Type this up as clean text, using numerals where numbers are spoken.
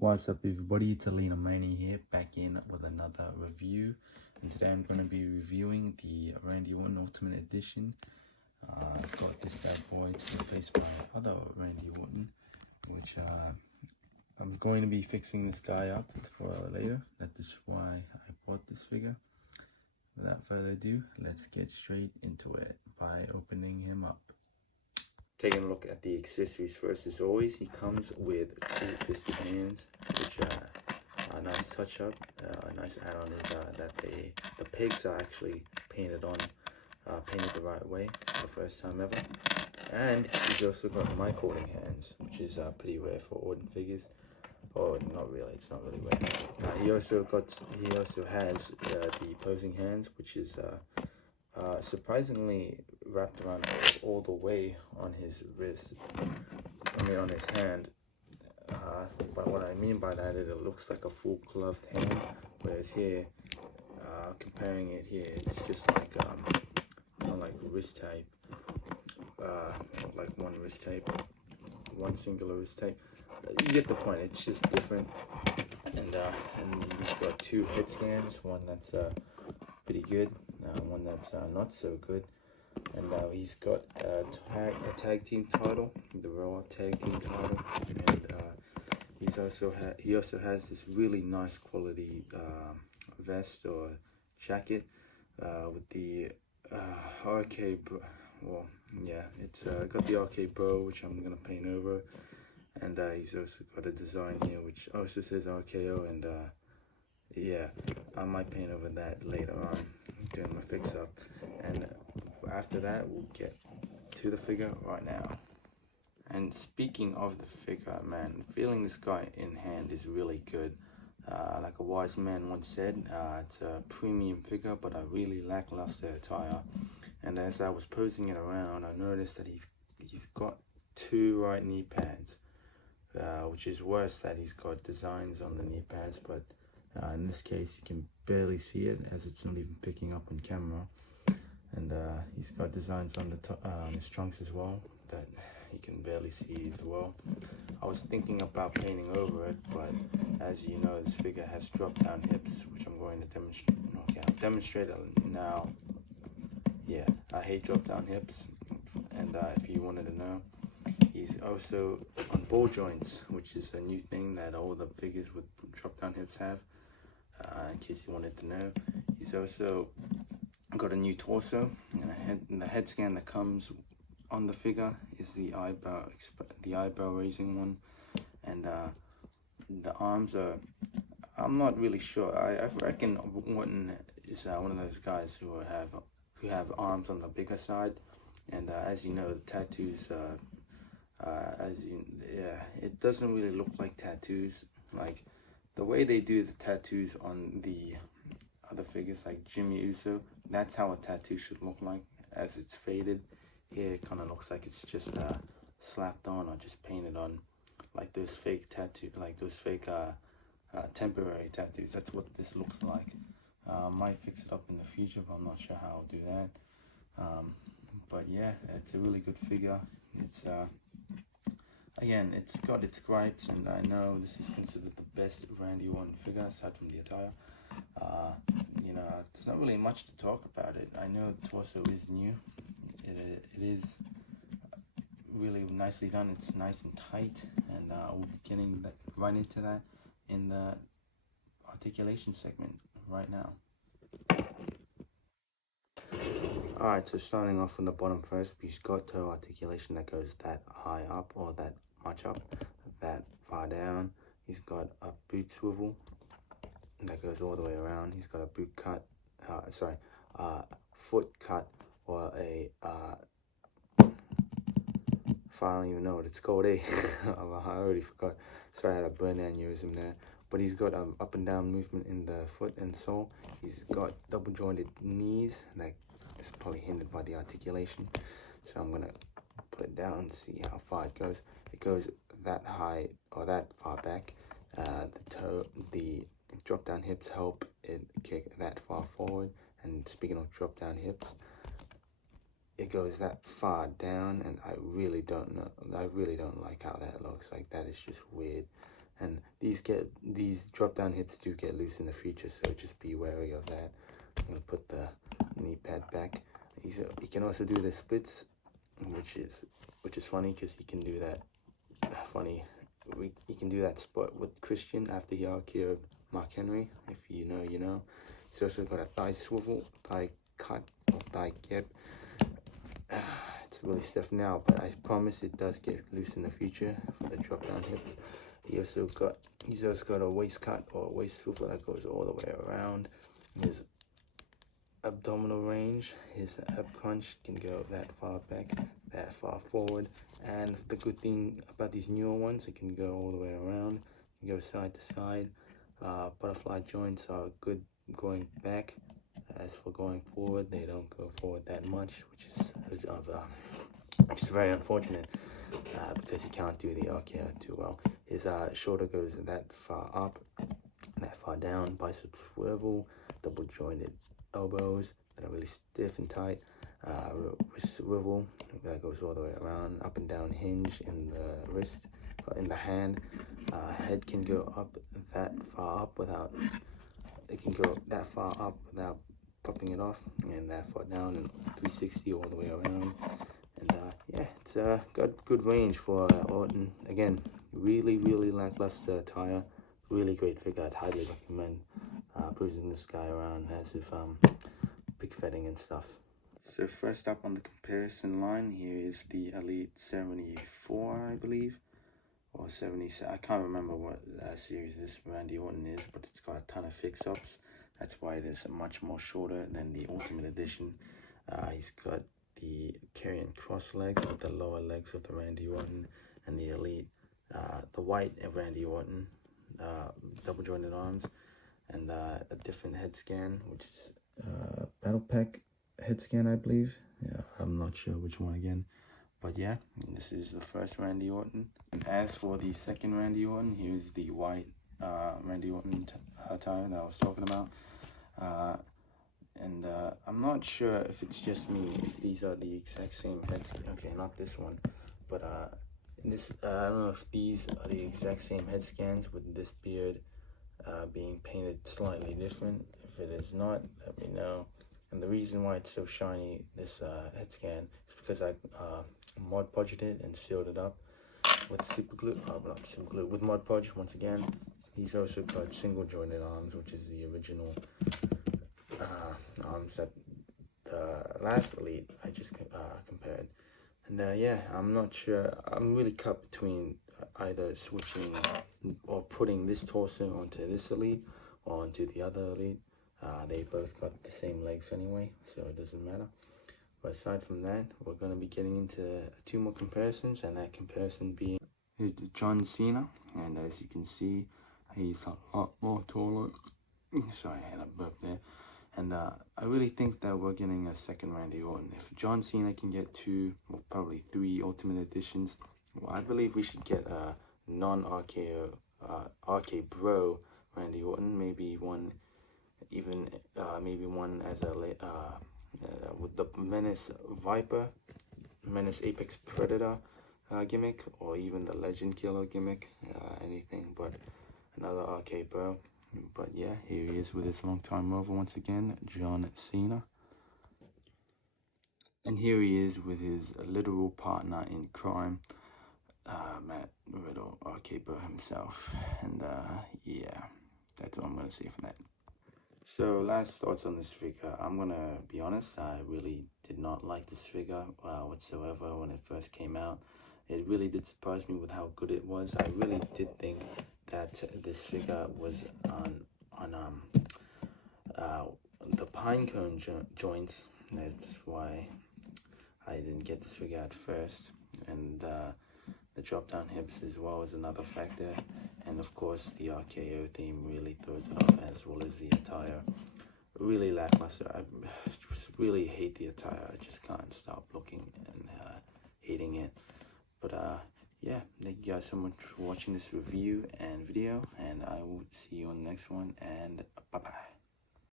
What's up everybody, it's Alina Maney here, back in with another review. And today I'm going to be reviewing the Randy Orton Ultimate Edition. I've got this bad boy to replace my other Randy Orton, which I'm going to be fixing this guy up for later. That is why I bought this figure. Without further ado, let's get straight into it by opening him up. Taking a look at the accessories first, as always, he comes with two fisted hands, which a nice touch up. A nice add-on is that the pegs are actually painted the right way for the first time ever. And he's also got mic holding hands, which is pretty rare for Orton figures. Oh, not really, it's not really rare. He also has the posing hands, which is surprisingly wrapped around all the way on his wrist, on his hand. But what I mean by that is it looks like a full gloved hand, whereas here, comparing it here, it's just like like wrist tape, like one wrist tape, one singular wrist tape. You get the point. It's just different. And we've got two head scans, one that's pretty good, one that's not so good. And he's got a tag team title, the Raw tag team title, and he also has this really nice quality vest or jacket with the arcade. Well, yeah, it's got the arcade bro, which I'm gonna paint over, and he's also got a design here which also says RKO, and yeah, I might paint over that later on during my fix up. And after that, we'll get to the figure right now. And speaking of the figure, man, feeling this guy in hand is really good. Like a wise man once said, it's a premium figure, but a really lackluster attire. And as I was posing it around, I noticed that he's got two right knee pads, which is worse that he's got designs on the knee pads, but in this case you can barely see it as it's not even picking up on camera. And he's got designs on the his trunks as well that you can barely see as well. I was thinking about painting over it, but as you know, this figure has drop down hips, which I'm going to demonstrate. Okay, I'll demonstrate it now. Yeah, I hate drop down hips, and if you wanted to know, he's also on ball joints, which is a new thing that all the figures with drop down hips have. In case you wanted to know, he's also got a new torso, and the head scan that comes on the figure is the eyebrow raising one, and the arms are, I'm not really sure. I reckon Orton is one of those guys who have arms on the bigger side, and as you know, the tattoos, it doesn't really look like tattoos. Like the way they do the tattoos on the other figures like Jimmy Uso, that's how a tattoo should look like, as it's faded. Here it kind of looks like it's just slapped on or just painted on, like those fake temporary tattoos. That's what this looks like. Might fix it up in the future, but I'm not sure how I'll do that. But yeah, it's a really good figure. It's again, it's got its gripes, and I know this is considered the best Randy Orton figure aside from the attire. You know, there's not really much to talk about it. I know the torso is new. It is really nicely done. It's nice and tight, and we'll be getting right into that in the articulation segment right now. Alright, so starting off from the bottom first, we've got toe articulation that goes that high up, or that much up, that far down. He's got a boot swivel that goes all the way around. He's got a boot cut, foot cut, or a I don't even know what it's called, I already forgot. Sorry, I had a burn aneurysm there. But he's got up and down movement in the foot and sole. He's got double jointed knees, that is probably hindered by the articulation. So I'm gonna put it down and see how far it goes. It goes that high or that far back. The drop down hips help it kick that far forward. And speaking of drop down hips, it goes that far down, and I really don't like how that looks. Like, that is just weird. and these drop down hips do get loose in the future, so just be wary of that. I'm gonna put the knee pad back. You can also do the splits, which is funny because you can do that. You can do that spot with Christian after he RKO'd Mark Henry. If you know, you know. He's also got a thigh swivel, thigh cut, or thigh gap. It's really stiff now, but I promise it does get loose in the future for the drop down hips. He's also got a waist cut or a waist swivel that goes all the way around. His abdominal range, his ab crunch can go that far back, that far forward. And the good thing about these newer ones, it can go all the way around, you can go side to side. Butterfly joints are good going back. As for going forward, they don't go forward that much, which is very unfortunate because he can't do the RKO too well. His shoulder goes that far up, that far down, bicep swivel, double jointed elbows that are really stiff and tight, wrist swivel that goes all the way around, up and down hinge in the wrist, in the hand. Head can go up that far up without, it can go that far up without popping it off, and that far down, and 360 all the way around. And yeah, it's got good range for Orton. Again, really lackluster attire, really great figure. I'd highly recommend cruising this guy around as if big fetting and stuff. So first up on the comparison line, here is the Elite 74, I believe, or 77. I can't remember what series this Randy Orton is, but it's got a ton of fix-ups. That's why it is much more shorter than the Ultimate Edition. He's got the carrying cross legs with the lower legs of the Randy Orton, and the Elite, the white of Randy Orton, double jointed arms, and a different head scan, which is Battle Pack head scan, I believe. Yeah, I'm not sure which one again, but yeah, this is the first Randy Orton. And as for the second Randy Orton, here's the white Randy Orton attire that I was talking about. I'm not sure if it's just me, if these are the exact same head scan. Okay, not this one, but this, I don't know if these are the exact same head scans with this beard being painted slightly different. If it is not, let me know. And the reason why it's so shiny, this head scan, is because I Mod Podged it and sealed it up with super glue, not super glue, with Mod Podge once again. He's also got single jointed arms, which is the original arms that the last Elite I just compared. And yeah, I'm not sure, I'm really cut between either switching or putting this torso onto this Elite or onto the other Elite. They both got the same legs anyway, so it doesn't matter. But aside from that, we're going to be getting into 2 more comparisons, and that comparison being John Cena. And as you can see, he's a lot more taller. Sorry, I had a burp there. And I really think that we're getting a second Randy Orton. If John Cena can get 2, or probably 3 Ultimate Editions, well, I believe we should get a non-RKO, RK Bro Randy Orton. Maybe one, even maybe one as a with the Menace Viper, Menace Apex Predator gimmick, or even the Legend Killer gimmick. Anything but another RK Bro. But yeah, here he is with his longtime rover once again, John Cena. And here he is with his literal partner in crime, Matt Riddle, RK Bro himself. And yeah, that's all I'm going to say for that. So last thoughts on this figure. I'm going to be honest, I really did not like this figure whatsoever when it first came out. It really did surprise me with how good it was. I really did think that this figure was on the pinecone joints. That's why I didn't get this figure at first. And the drop down hips as well is another factor. And of course the RKO theme really throws it off, as well as the attire. Really lackluster. I just really hate the attire. I just can't stop looking and hating it. But yeah, thank you guys so much for watching this review and video, and I will see you on the next one, and bye bye.